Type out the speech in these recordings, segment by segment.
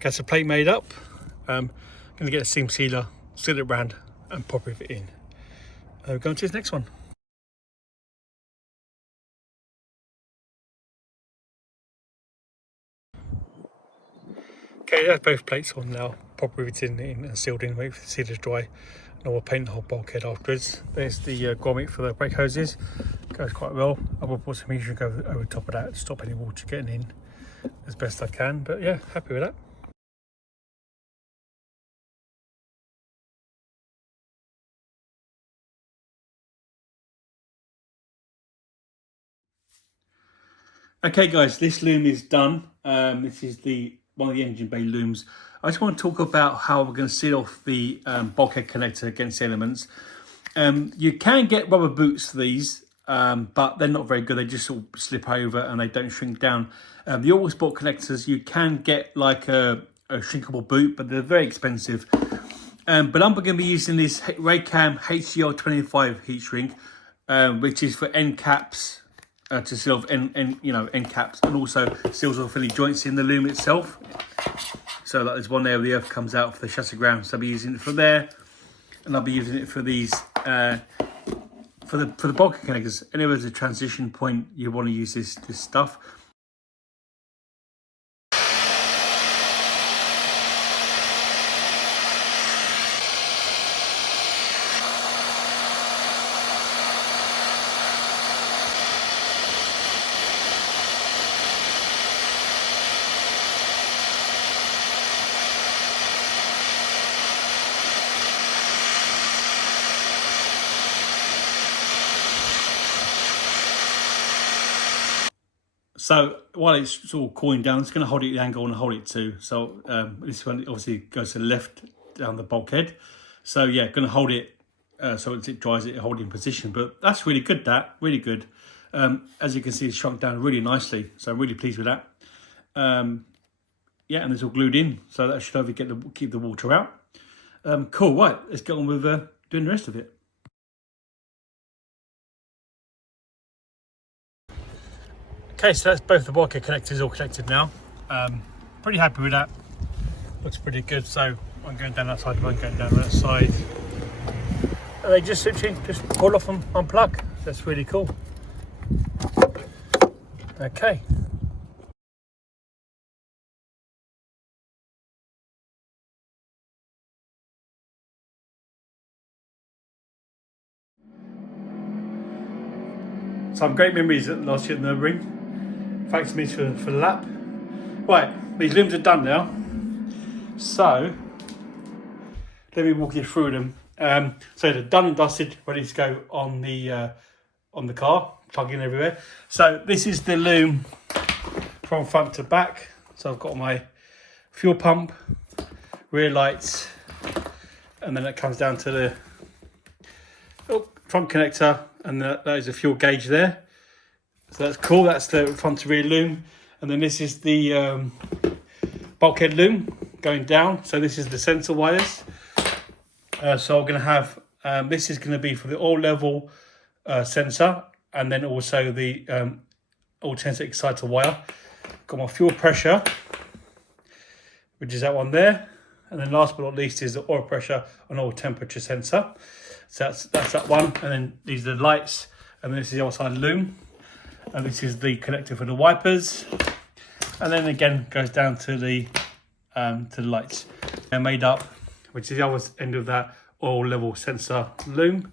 Got the plate made up. Going to get a seam sealer, seal it around and pop it in. We're going to this next one. Okay, that's both plates on now. Pop everything in and sealed in, wait for the sealer to dry. And we'll paint the whole bulkhead afterwards. There's the grommet for the brake hoses. Goes quite well. I will put some metering over top of that to stop any water getting in as best I can. But yeah, happy with that. Okay guys, this loom is done. This is one of the engine bay looms. I just want to talk about how we're going to seal off the bulkhead connector against the elements. You can get rubber boots for these, but they're not very good. They just sort of slip over and they don't shrink down. The all sport connectors, you can get like a shrinkable boot, but they're very expensive. But I'm going to be using this RAW-AMG HCL25 heat shrink, which is for end caps. To seal off end caps, and also seals off any joints in the loom itself. So that there's one there where the earth comes out for the chassis ground. So I'll be using it for there, and I'll be using it for these for the bulkhead connectors. Anywhere there's a transition point, you want to use this stuff. So while it's sort of cooling down, it's going to hold it at the angle and hold it too. So this one obviously goes to the left down the bulkhead. So yeah, going to hold it so as it dries, it hold it in position. But that's really good. That really good. As you can see, it's shrunk down really nicely. So I'm really pleased with that. Yeah, and it's all glued in, so that should hopefully keep the water out. Cool. Right, let's get on with doing the rest of it. Okay, so that's both the bulkhead connectors all connected now. Pretty happy with that. Looks pretty good. So one going down that side, one going down that side. And they just literally just pull off and unplug. That's really cool. Okay. Some great memories at last year at the ring. Thanks to me for the lap. Right, these looms are done now. So let me walk you through them. So they're done and dusted, ready to go on the car, plug in everywhere. So this is the loom from front to back. So I've got my fuel pump, rear lights, and then it comes down to the front connector, and that is a fuel gauge there. So that's cool. That's the front to rear loom, and then this is the bulkhead loom going down. So this is the sensor wires. So I'm going to have this is going to be for the oil level sensor, and then also the alternating exciter wire. Got my fuel pressure, which is that one there, and then last but not least is the oil pressure and oil temperature sensor. So that's that one, and then these are the lights, and this is the outside loom, and this is the connector for the wipers, and then again goes down to the lights. They're made up, which is the other end of that oil level sensor loom.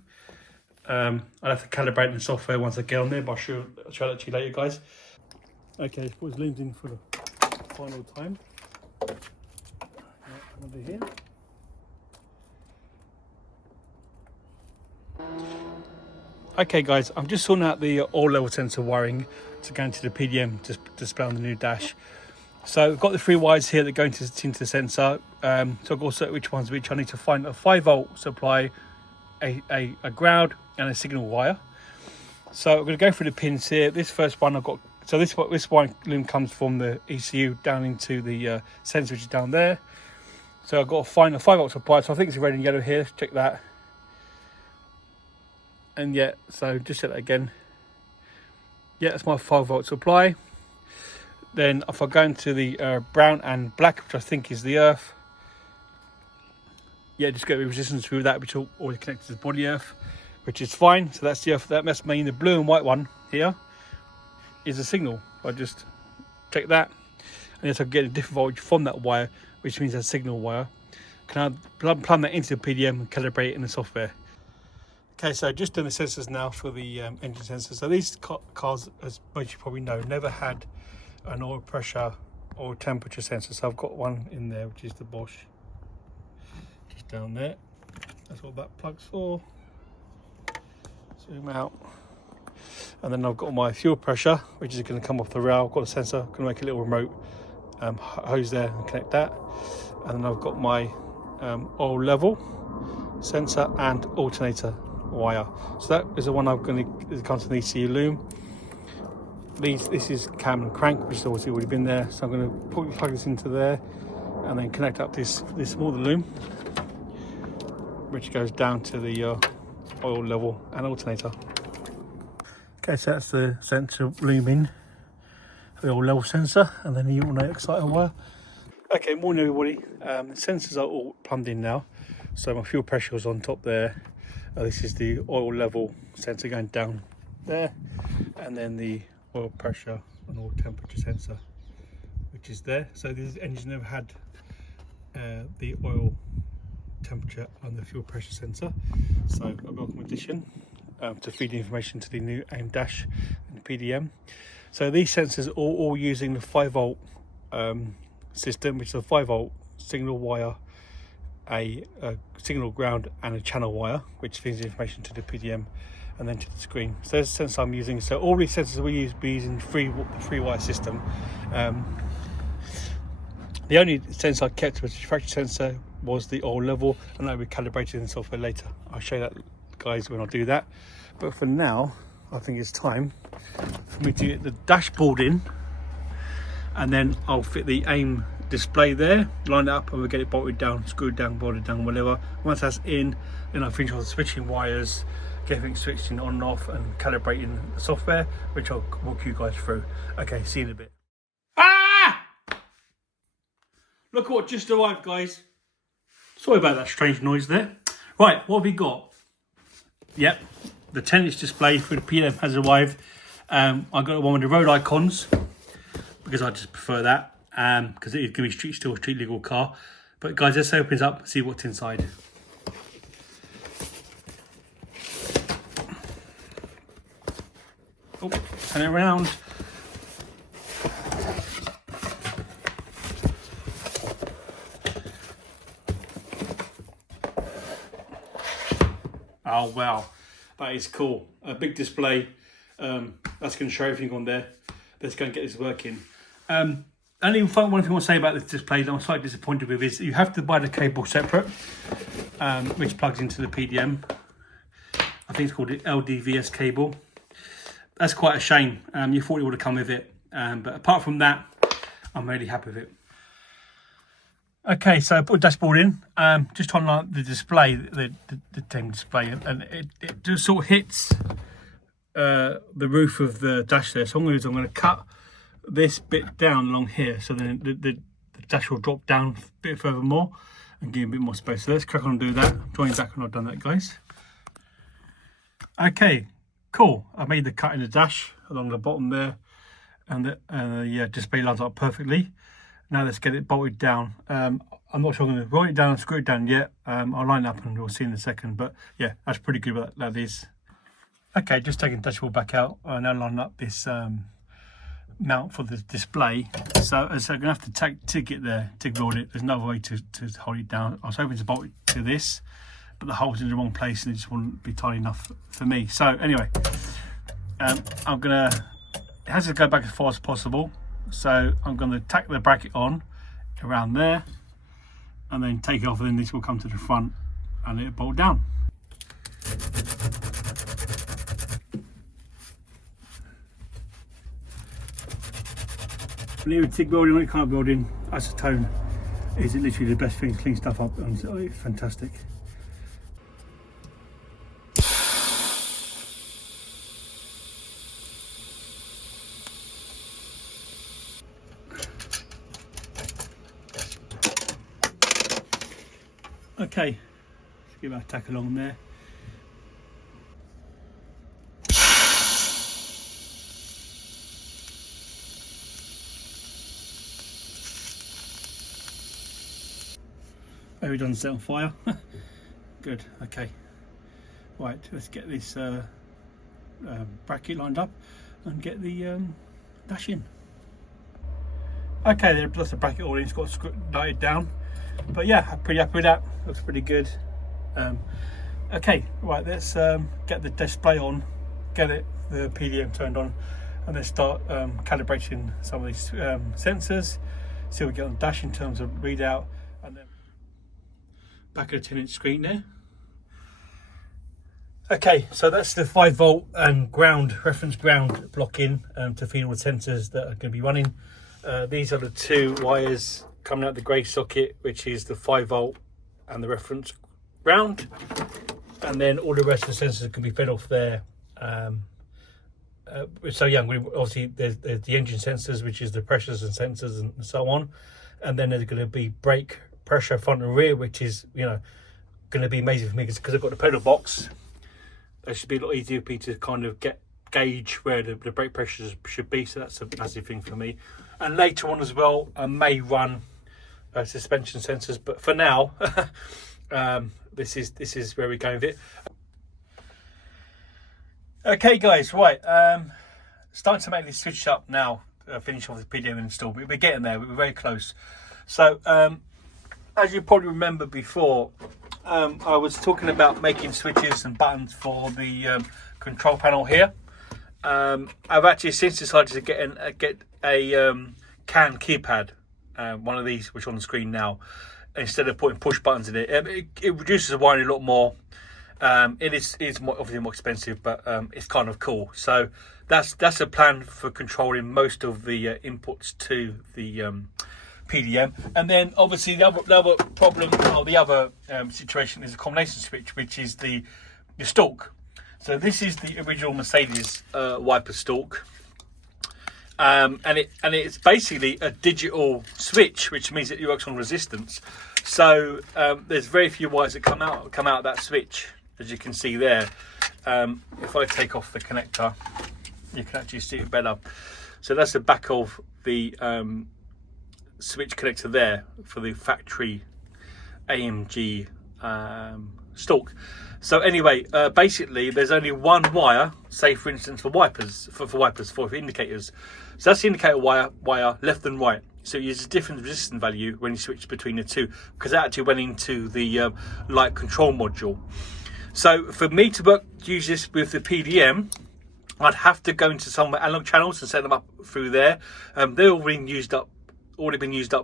I'll have to calibrate the software once I get on there, but I'll show that to you later, guys. Okay, let's put his looms in for the final time. Over here. Okay guys, I'm just sorting out the oil level sensor wiring to go into the PDM to display on the new dash. So I've got the 3 wires here that go into the sensor. So I've got to which ones which I need to find a 5-volt supply, a ground and a signal wire. So I'm going to go through the pins here. This first one I've got, so this one loom comes from the ECU down into the sensor, which is down there. So I've got to find a 5-volt supply. So I think it's red and yellow here. Let's check that. And yeah, so just set that again. Yeah, that's my 5-volt supply. Then if I go into the brown and black, which I think is the earth, yeah, just get the resistance through that, which already connected to the body earth, which is fine. So that's the earth. That must mean the blue and white one here is a signal. I just check that, and yes, I get a different voltage from that wire, which means a signal wire. Can I plug that into the PDM and calibrate it in the software? Okay, so just doing the sensors now for the engine sensors. So these cars, as most you probably know, never had an oil pressure or temperature sensor. So I've got one in there, which is the Bosch, just down there. That's what that plug's for. Zoom out. And then I've got my fuel pressure, which is going to come off the rail. I've got a sensor, going to make a little remote hose there and connect that. And then I've got my oil level sensor and alternator wire. So that is the one I'm going to come to the ECU Loom. This is cam and crank, which has obviously already been there. So I'm going to plug this into there and then connect up this smaller loom, which goes down to the oil level and alternator. Okay, so that's the sensor loom in, the oil level sensor, and then the alternator exciter wire. Okay, morning everybody. The sensors are all plumbed in now. So my fuel pressure is on top there. This is the oil level sensor going down there, and then the oil pressure and oil temperature sensor, which is there. So this engine never had the oil temperature and the fuel pressure sensor. So a welcome addition to feed the information to the new AIM dash and the PDM. So these sensors are all using the 5-volt system, which is a 5-volt signal wire, a signal ground and a channel wire, which feeds the information to the PDM and then to the screen. So there's the sensor I'm using. So all these sensors we be using the three wire system. The only sensor I kept was the factory sensor was the oil level, and that will be calibrated in software later. I'll show you that, guys, when I do that. But for now, I think it's time for me to get the dashboard in, and then I'll fit the AIM display there, line it up, and we'll get it bolted down, screwed down, bolted down, whatever. Once that's in, then I'll finish all the switching wires, get everything switched in on and off, and calibrating the software, which I'll walk you guys through. Okay, see you in a bit. Ah! Look what just arrived, guys. Sorry about that strange noise there. Right, what have we got? Yep, the 10-inch display for the PDM has arrived. I got the one with the road icons because I just prefer that, because it is going to be still a street legal car. But guys, let's open it up and see what's inside. Oh, turn it around. Oh wow, that is cool. A big display. That's going to show everything on there. Let's go and get this working. Only one thing I want to say about this display that I'm slightly disappointed with is you have to buy the cable separate, which plugs into the PDM. I think it's called the LDVS cable. That's quite a shame. You thought it would have come with it, but apart from that, I'm really happy with it. Okay, so I put the dashboard in, just on like the display, the 10 display, and it just sort of hits the roof of the dash there. So I'm going to cut this bit down along here, so then the dash will drop down a bit further more and give a bit more space. So let's crack on and do that. Join back when I've done that, guys. Okay, cool. I made the cut in the dash along the bottom there, and the display lines up perfectly. Now let's get it bolted down. I'm not sure I'm going to roll it down and screw it down yet. I'll line it up and we'll see in a second. But yeah, that's pretty good what that is. Okay, just taking the dashboard back out. I now line up this mount for the display. So I'm going to have to TIG it there, TIG weld it. There's no way to hold it down. I was hoping to bolt it to this, but the hole's in the wrong place and it just wouldn't be tight enough for me. So anyway, it has to go back as far as possible. So I'm going to tack the bracket on around there and then take it off, and then this will come to the front and it'll bolt down. When TIG welding, when kind of welding, acetone is literally the best thing to clean stuff up, and it's fantastic. Okay, let's give our tack along there. Maybe it doesn't set on fire. Good, okay. Right, let's get this bracket lined up and get the dash in. Okay, that's the bracket all in, it's got knotted down. But yeah, I'm pretty happy with that, looks pretty good. Okay, right, let's get the display on, get the PDM turned on, and then start calibrating some of these sensors, see what we get on the dash in terms of readout, and then back at a 10-inch screen there. Okay, so that's the 5-volt and reference ground block in to feed all the sensors that are going to be running. These are the two wires coming out the grey socket, which is the 5-volt and the reference ground, and then all the rest of the sensors can be fed off there. So yeah, obviously there's the engine sensors, which is the pressures and sensors and so on, and then there's going to be brake pressure front and rear, which is, you know, going to be amazing for me because I've got the pedal box. It should be a lot easier for me to kind of gauge where the brake pressures should be, so that's a massive thing for me. And later on as well, I may run suspension sensors, but for now this is where we're going with it. Okay guys, right, starting to make this switch up now, finish off the PDM install. We're getting there, we're very close. So as you probably remember before, I was talking about making switches and buttons for the control panel here. I've actually since decided to get a CAN keypad, one of these which are on the screen now, instead of putting push buttons in it. It reduces the wiring a lot more. It is obviously more expensive, but it's kind of cool. So that's a plan for controlling most of the inputs to the PDM. And then obviously the other problem, or the other situation, is a combination switch, which is the stalk. So this is the original Mercedes wiper stalk, and it's basically a digital switch, which means that it works on resistance. So there's very few wires that come out of that switch, as you can see there. If I take off the connector, you can actually see it better. So that's the back of the switch connector there for the factory AMG stalk. So anyway, basically there's only one wire, say for instance for wipers, for indicators. So that's the indicator wire left and right. So it uses a different resistance value when you switch between the two, because that actually went into the light control module. So for me to use this with the PDM, I'd have to go into some analog channels and set them up through there. They're already been used up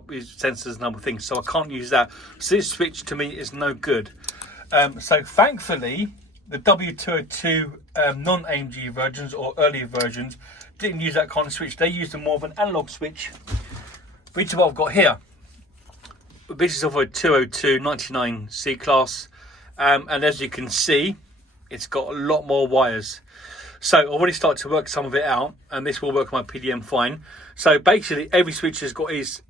with sensors and other things, so I can't use that. So this switch to me is no good. So thankfully the W202 non-AMG versions or earlier versions didn't use that kind of switch. They used more of an analog switch, which is what I've got here. This is of a 202 99 C class, and as you can see, it's got a lot more wires. So I've already started to work some of it out, and this will work on my PDM fine. So basically every switch has got its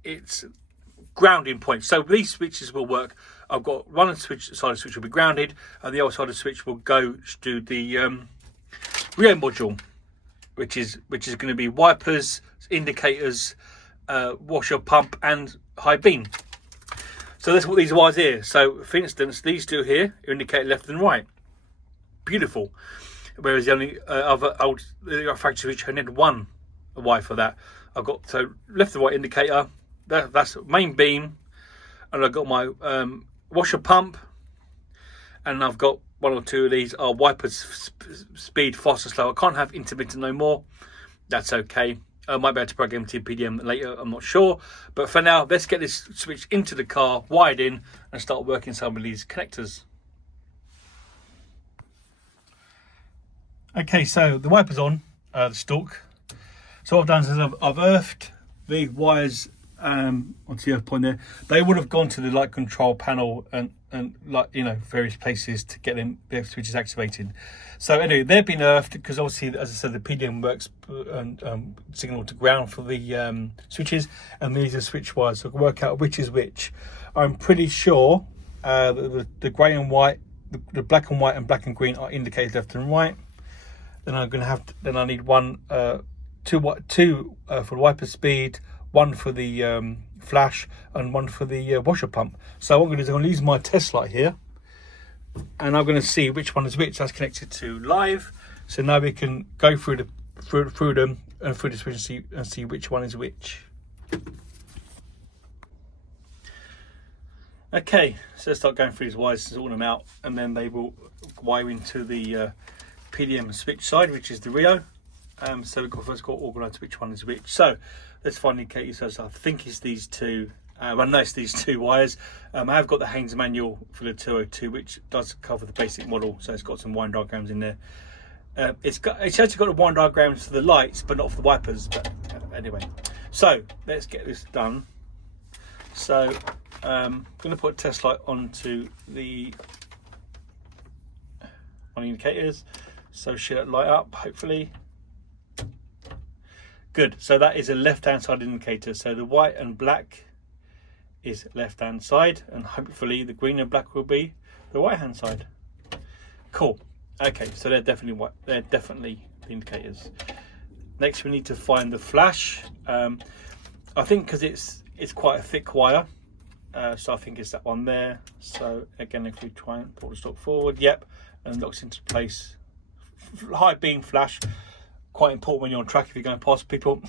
grounding point. So these switches will work. I've got one side of the switch will be grounded, and the other side of the switch will go to the relay module, which is going to be wipers, indicators, washer, pump, and high beam. So that's what these wires here. So for instance, these two here indicate left and right. Beautiful. Whereas the only other old factory switch, I need one wire for that. I've got so left and right indicator. That's main beam, and I've got my washer pump, and I've got one or two of these are wipers, speed, fast and slow. I can't have intermittent no more. That's okay. I might be able to program to PDM later, I'm not sure. But for now, let's get this switch into the car, wired in, and start working some of these connectors. Okay, so the wiper's on, the stalk. So what I've done is I've earthed the wires onto the earth point there. They would have gone to the light control panel and like, you know, various places to get them the switches activated. So anyway, they've been earthed because obviously, as I said, the PDM works and signal to ground for the switches, and these are switch wires, so I can work out which is which. I'm pretty sure The grey and white, the black and white and black and green are indicators left and right. Then I'm going to have then I need two for the wiper speed, one for the flash, and one for the washer pump. So what I'm going to do is I'm going to use my test light here, and I'm going to see which one is which. That's connected to live. So now we can go through them and through the switch and see which one is which. Okay, so let's start going through these wires, sorting them out, and then they will wire into the PDM switch side, which is the Rio. So we've got first got organised which one is which. So let's find the indicators. So I think it's these two. Well, no, it's these two wires. I have got the Haynes manual for the 202, which does cover the basic model. So it's got some wiring diagrams in there. It's actually got the wiring diagrams for the lights, but not for the wipers. But anyway, so let's get this done. So I'm going to put a test light onto the indicators. So should it light up? Hopefully. Good. So that is a left-hand side indicator. So the white and black is left-hand side, and hopefully the green and black will be the right-hand side. Cool. Okay, so they're definitely white. They're definitely the indicators. Next, we need to find the flash. I think because it's quite a thick wire, so I think it's that one there. So again, if we try and pull the stalk forward, yep, and locks into place. High beam flash, quite important when you're on track if you're going past people.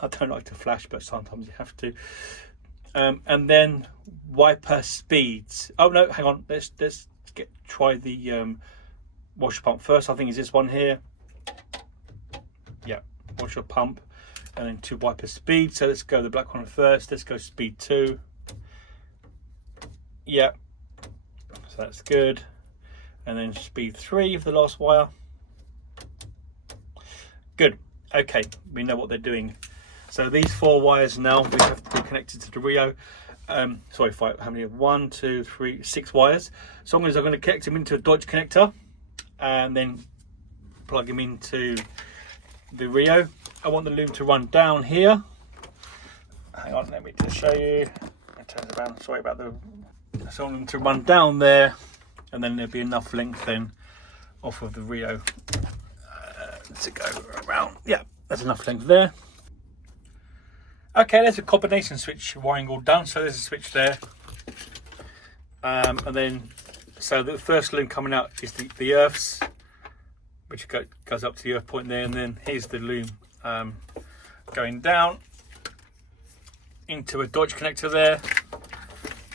I don't like to flash, but sometimes you have to. And then wiper speeds. Oh no, hang on. Let's try the washer pump first. I think it's this one here. Yeah, washer pump, and then 2 wiper speed. So let's go the black one first. Let's go speed 2. Yeah, so that's good. And then speed 3 for the last wire. Good. Okay, we know what they're doing. So these 4 wires now we have to be connected to the Rio. Sorry, 5. How many? 1, 2, 3, 6 wires. So I'm going to connect them into a Dodge connector, and then plug them into the Rio. I want the loom to run down here. Hang on, let me just show you. Turn it around. Sorry about the. So I want them to run down there, and then there'll be enough length then off of the Rio to go around. Yeah, that's enough length there. Okay, there's a combination switch wiring all done. So there's a switch there, and then so the first loom coming out is the earths, which goes up to the earth point there, and then here's the loom going down into a Dodge connector there,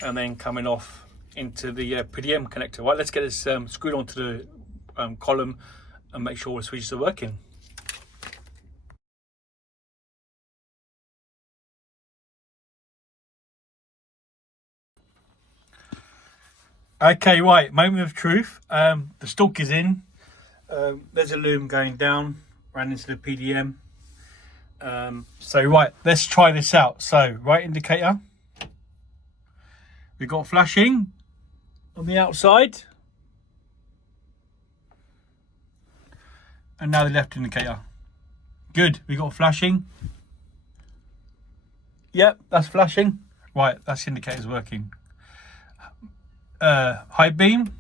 and then coming off into the PDM connector. Right, let's get this screwed onto the column and make sure all the switches are working. Okay, right, moment of truth. The stalk is in. There's a loom going down, ran into the PDM. So right, let's try this out. So right indicator. We've got flashing on the outside. And now the left indicator. Good, we got flashing. Yep, that's flashing. Right, that's indicator's working. High beam.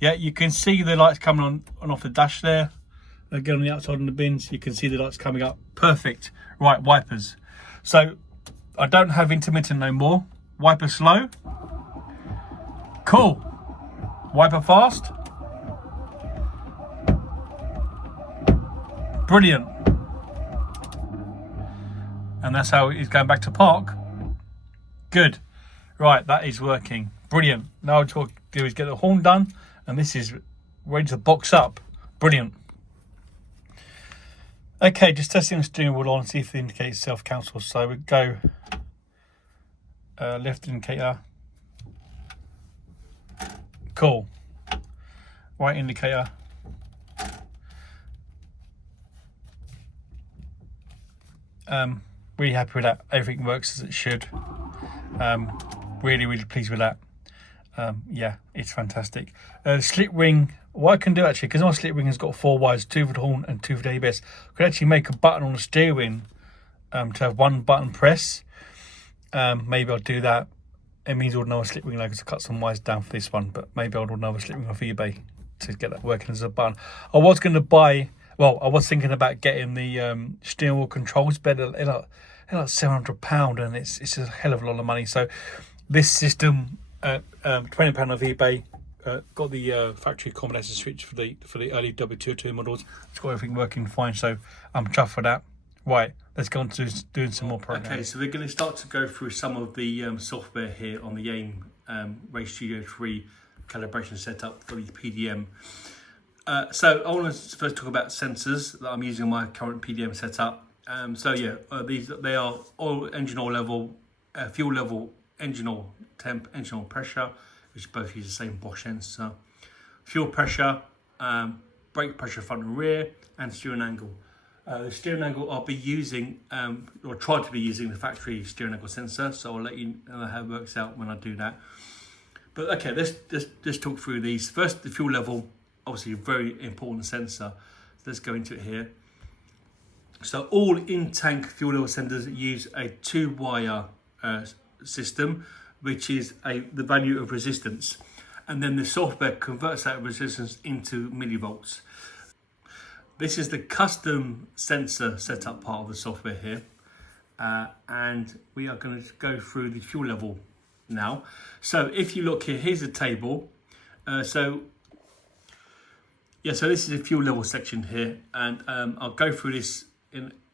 Yeah, you can see the lights coming on and off the dash there. Again, on the outside on the bins, you can see the lights coming up. Perfect. Right, wipers. So I don't have intermittent no more. Wiper slow. Cool. Wiper fast. Brilliant. And that's how it's going back to park. Good. Right, that is working. Brilliant. Now what I'll do is get the horn done, and this is ready to box up. Brilliant. Okay, just testing the steering wheel on, see if the indicator self-cancels. So we go left indicator. Cool. Right indicator. Really happy with that. Everything works as it should. Really pleased with that. Yeah, it's fantastic. Slip ring, what I can do actually, because my slip ring has got 4 wires, 2 for the horn and 2 for the ABS, I could actually make a button on the steering to have 1 button press. Maybe I'll do that it means order another slip ring logo to cut some wires down for this one, but maybe I'll order another slip ring off eBay to get that working as a button. I was going to buy, well, I was thinking about getting the steering wheel controls, but they're like £700, and it's a hell of a lot of money. So this system, £20 off eBay, got the factory combination switch for the early W202 models. It's got everything working fine, so I'm chuffed for that. Right, let's go on to doing some more programming. Okay, so we're going to start to go through some of the software here on the AIM Race Studio 3 calibration setup for the PDM. So I want to first talk about sensors that I'm using in my current PDM setup. So yeah, they are engine oil level, fuel level, engine oil temp, engine oil pressure, which both use the same Bosch sensor, fuel pressure, brake pressure front and rear, and steering angle. The steering angle I'll be using, or try to be using, the factory steering angle sensor, so I'll let you know how it works out when I do that. But okay, let's talk through these. First, the fuel level, obviously a very important sensor. Let's go into it here. So all in-tank fuel level sensors use a 2-wire system, which is the value of resistance. And then the software converts that resistance into millivolts. This is the custom sensor setup part of the software here. And we are going to go through the fuel level now. So if you look here, here's a table. So this is a fuel level section here. And I'll go through this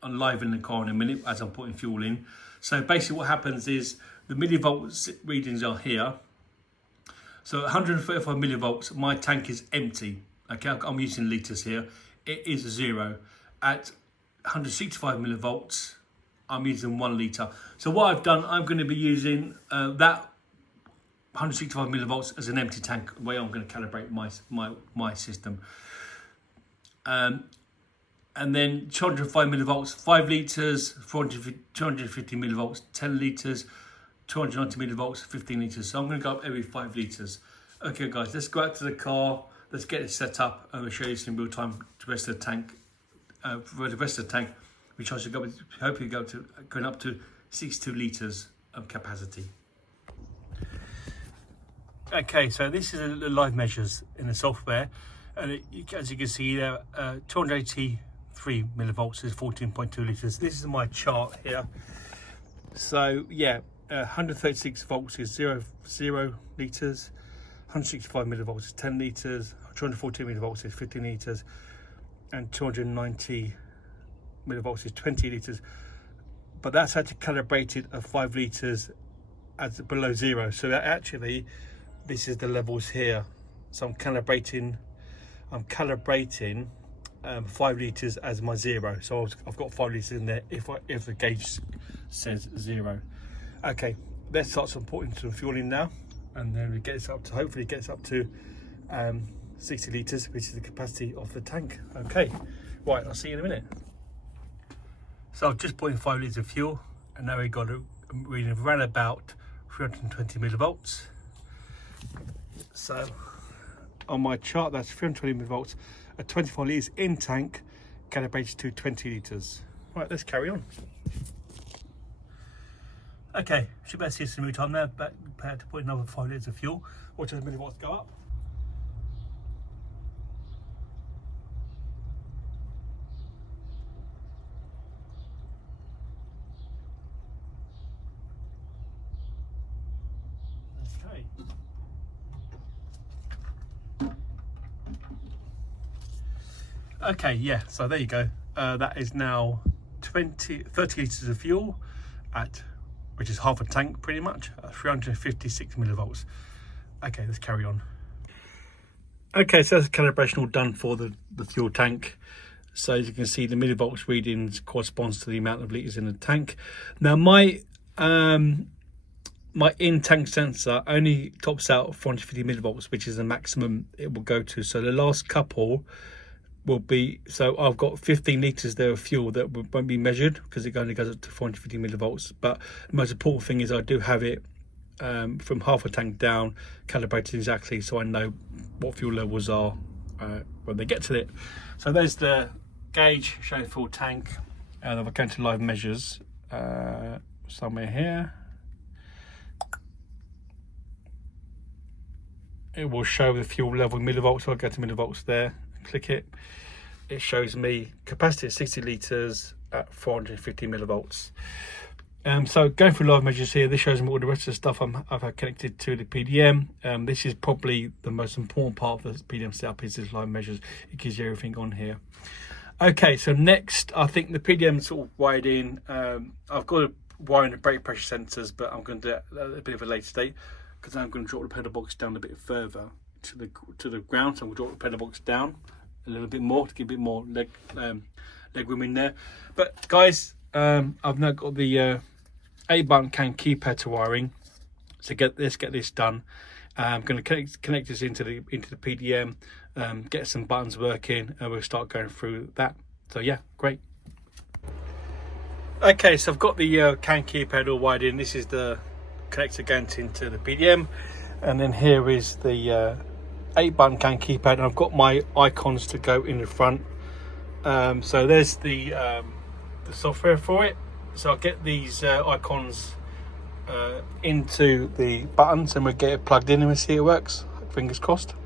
live in the car in a minute as I'm putting fuel in. So basically what happens is the millivolts readings are here. So 135 millivolts, my tank is empty. Okay, I'm using litres here. It is 0. At 165 millivolts, I'm using 1 litre. So what I've done, I'm going to be using that 165 millivolts as an empty tank, the way I'm going to calibrate my system. And then 205 millivolts, 5 litres, 250 millivolts, 10 litres, 290 millivolts, 15 litres. So I'm going to go up every 5 litres. Okay, guys, let's go out to the car. Let's get it set up, and we'll show you some real time the rest of the tank. For the rest of the tank, which I should go with, hopefully going up to 62 litres of capacity. Okay, so this is the live measures in the software, and as you can see there, 283 millivolts is 14.2 litres. This is my chart here. So yeah, 136 volts is 0 litres. 165 millivolts is 10 litres, 214 millivolts is 15 litres, and 290 millivolts is 20 litres. But that's actually calibrated at 5 litres as below 0. So that actually, this is the levels here. So I'm calibrating 5 litres as my 0. So I've got 5 litres in there if the gauge says 0. Okay, let's start putting some fuel in now. And then we get this up to, hopefully gets up to 60 litres, which is the capacity of the tank. Okay, right, I'll see you in a minute. So I've just put in 5 litres of fuel, and now we've got a reading of around about 320 millivolts. So on my chart, that's 320 millivolts at 25 litres in tank, calibrated to 20 litres. Right, let's carry on. Okay, should better see some real time there, but prepared to put another 5 litres of fuel. Watch those millivolts go up. Okay. Okay, yeah, so there you go. That is now 30 litres of fuel which is half a tank pretty much, 356 millivolts. Okay, let's carry on. Okay, so that's the calibration all done for the fuel tank. So as you can see, the millivolts readings corresponds to the amount of litres in the tank. Now my in-tank sensor only tops out 450 millivolts, which is the maximum it will go to. So the last couple will be, so I've got 15 litres there of fuel that won't be measured because it only goes up to 450 millivolts. But the most important thing is I do have it from half a tank down calibrated exactly, so I know what fuel levels are when they get to it. So there's the gauge showing full tank, and we're going to live measures somewhere here. it will show the fuel level in millivolts. So I'll go to millivolts there, click it. It shows me capacity at 60 litres at 450 millivolts. So going through live measures here, this shows me all the rest of the stuff I've had connected to the PDM. This is probably the most important part of the PDM setup, is this live measures. It gives you everything on here. Okay, so next, I think the PDM sort of wired in. I've got to wire in the brake pressure sensors, but I'm going to do that at a bit of a later date, because I'm going to drop the pedal box down a bit further to the ground. So I'm going to drop the pedal box down a little bit more to give a bit more leg room in there. But guys, I've now got the 8-button CAN keypad to wiring. So let's get this done. I'm going to connect this into the PDM, get some buttons working, and we'll start going through that. So yeah, great. Okay, so I've got the CAN keypad all wired in. This is the connector going into the PDM, and then here is the 8-button CAN keypad, and I've got my icons to go in the front. So there's the software for it. So I'll get these icons into the buttons, and we'll get it plugged in and we'll see it works. Fingers crossed.